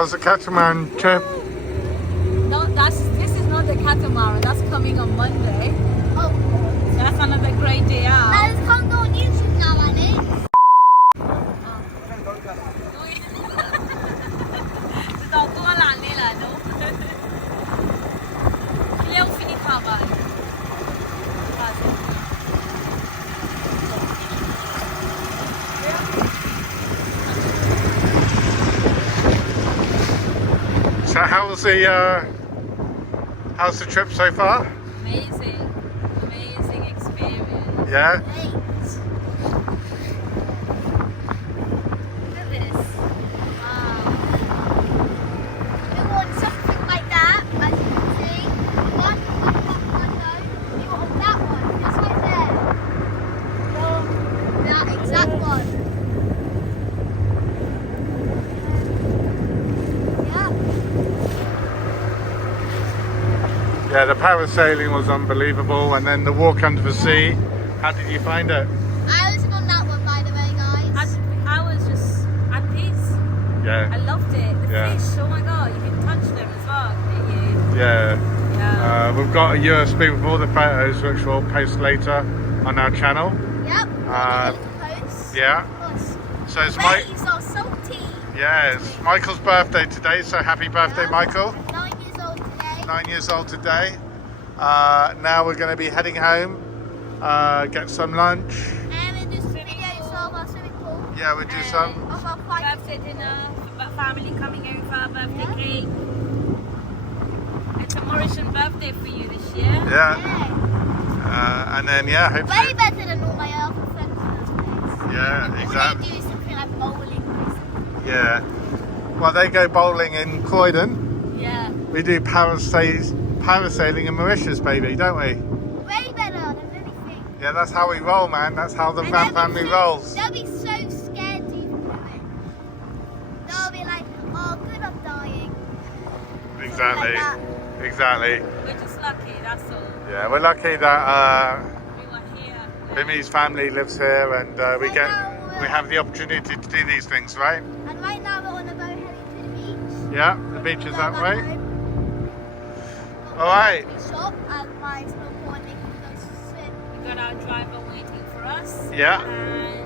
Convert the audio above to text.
How's the catamaran trip? No, this is not the catamaran. That's coming on Monday. Oh, That's another great day out. that is can't go on YouTube now, Alex. Tao tua là nên là đúng. Liêu fini travail. So how's the trip so far? Amazing experience. Yeah? Wait. Look at this. Wow. You want something like that, as you can see. One though. You want that one, just like there. No, that exact one. Yeah. Yeah, the parasailing was unbelievable, and then the walk under the sea. How did you find it? I was on that one, by the way, guys. I was just at peace. I Yeah, loved it. The Yeah. fish, oh my god, you can touch them as well, can't you? yeah. Yeah. We've got a USB with all the photos, which we'll post later on our channel. Yep. Post. Yeah. So it's Mike. Waves are salty. Yeah, it's Michael's birthday today. So happy birthday, Michael! I'm 9 years old today. 9 years old today. Now we're going to be heading home, get some lunch. And we'll do some videos of our swimming pool. Yeah, we'll do some. Of our flight. Birthday dinner, family coming over, birthday cake. It's a Mauritian birthday for you this year. Yeah, Yeah. and then yeah, Way hopefully. better than all my other friends' birthdays. Yeah, We're exactly. going to do something like bowling or something. Yeah. Well, they go bowling in Croydon. Yeah. We do parasailing in Mauritius, baby, don't we? Way better than anything. Yeah, that's how we roll, man. That's how the And Van they'll be family so- rolls. They'll be so scared to even do it. They'll be like, oh, good, I'm dying. Exactly. Like that. Exactly. We're just lucky, that's all. Yeah, we're lucky that We were here. Bimi's family lives here, and we Right get now, we have the opportunity to do these things, right? And right now we're on a boat heading to the beach. Yeah, the beach is that Go back way. home. All right. We shop and buy some more and they can go swim. We got our driver waiting for us. Yeah. And